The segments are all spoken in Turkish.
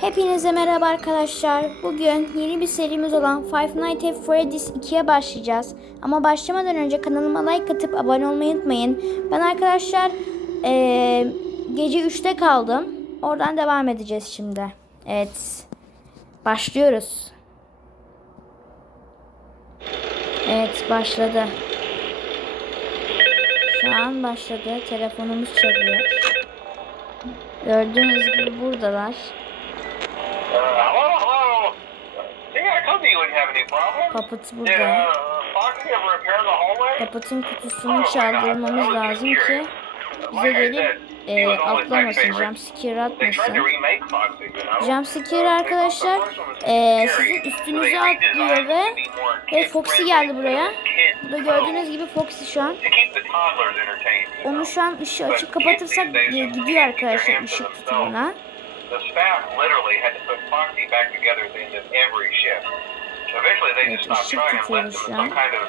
Hepinize merhaba arkadaşlar. Bugün yeni bir serimiz olan Five Nights at Freddy's 2'ye başlayacağız. Ama başlamadan önce kanalıma like atıp abone olmayı unutmayın. Ben arkadaşlar eee, gece 3'te kaldım. Oradan devam edeceğiz şimdi. Evet. Başlıyoruz. Evet başladı. Şu an başladı. Telefonumuz çalıyor. Gördüğünüz gibi buradalar. Did burada. Puppet'ın kutusunu çaldırmamız lazım ki bize gelip e, atlamasın, jumpscare atmasın. Jumpscare arkadaşlar e, sizin üstünüze atlıyor ve ve Foxy geldi buraya. Burada gördüğünüz gibi Foxy şu an. Onu şu an ışığı açık kapatırsak e, gidiyor arkadaşlar ışık tutumuna. The staff literally had to put Foxy back together at the end of every shift. Eventually they just stopped trying and left him some kind of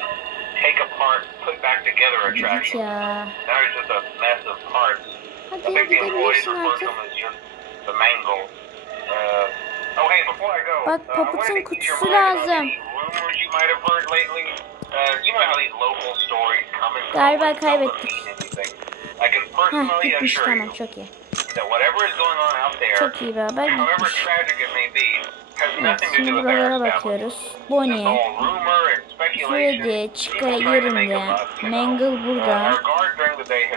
take apart, put back together attraction. ya. Now he's just a mess of parts. I think the employees refer to him as just the mangle. Uh, oh, hey, before I go, Bak, uh, I wanted to your mind lazım. any rumors you might have heard lately. Uh, you know how these local stories come and go Galiba kaybettik. I can personally assure you çok iyi. That whatever is going on out there, Çok iyi bir haber gitmiş. Evet buralara bakıyoruz. Bonnie. Freddy, Chica yerinde. Mangle Uh, burada,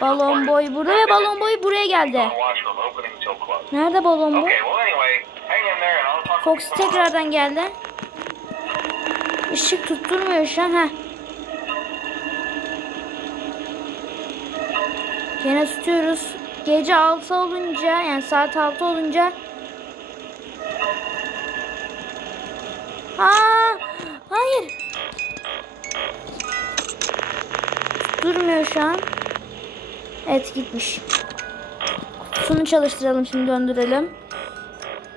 Balon Boy burada ve Balon Boy buraya geldi. Nerede Balon Boy? Fox tekrardan geldi. Işık tutturmuyor şu an. Heh. Gene tutuyoruz. Gece 6 olunca yani saat 6 olunca Aa, hayır. Durmuyor şu an. Evet gitmiş. Kutusunu çalıştıralım şimdi döndürelim.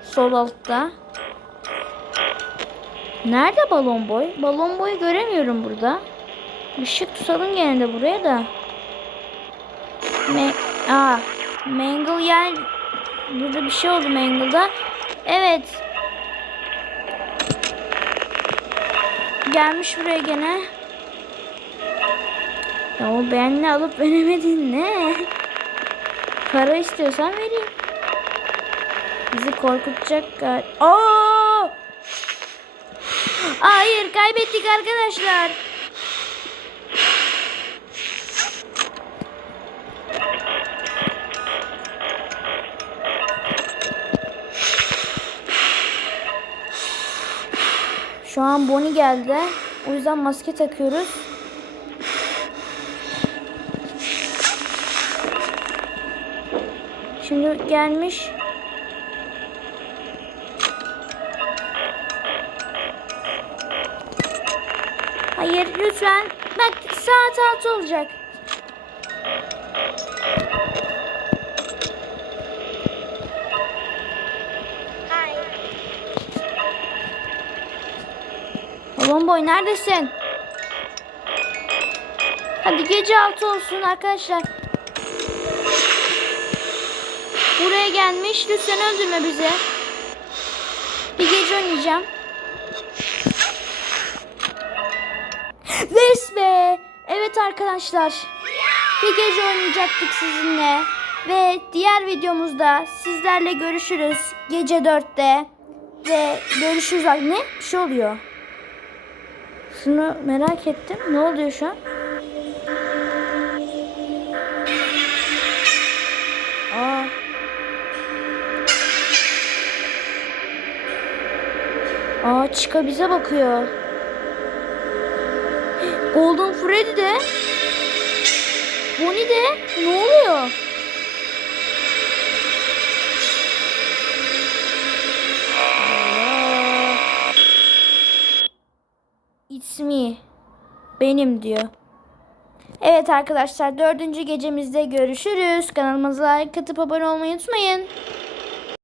Sol altta. Nerede balon boy? Balon boyu göremiyorum burada. Işık tutalım gene de buraya da. Me Aa, Mangle yer burada bir şey oldu Mangle'da. Evet. Gelmiş buraya gene. Ya o benle alıp veremedin ne? Para istiyorsan vereyim. Bizi korkutacak gal- Aa! Hayır kaybettik arkadaşlar. Şu an Bonnie geldi. O yüzden maske takıyoruz. Şimdi gelmiş. Hayır lütfen. Bak saat altı olacak. Balon boy neredesin? Hadi gece altı olsun arkadaşlar. Buraya gelmiş. Lütfen öldürme bizi. Bir gece oynayacağım. Yes be. Evet arkadaşlar. Bir gece oynayacaktık sizinle. Ve diğer videomuzda sizlerle görüşürüz. Gece 4'te. Ve görüşürüz. Ne? Bir şey oluyor. Şunu merak ettim. Ne oluyor şu an? Aa. Aa Chica bize bakıyor. Golden Freddy de. Bonnie de. Ne oluyor? Benim diyor. Evet arkadaşlar dördüncü gecemizde görüşürüz. Kanalımıza like atıp abone olmayı unutmayın.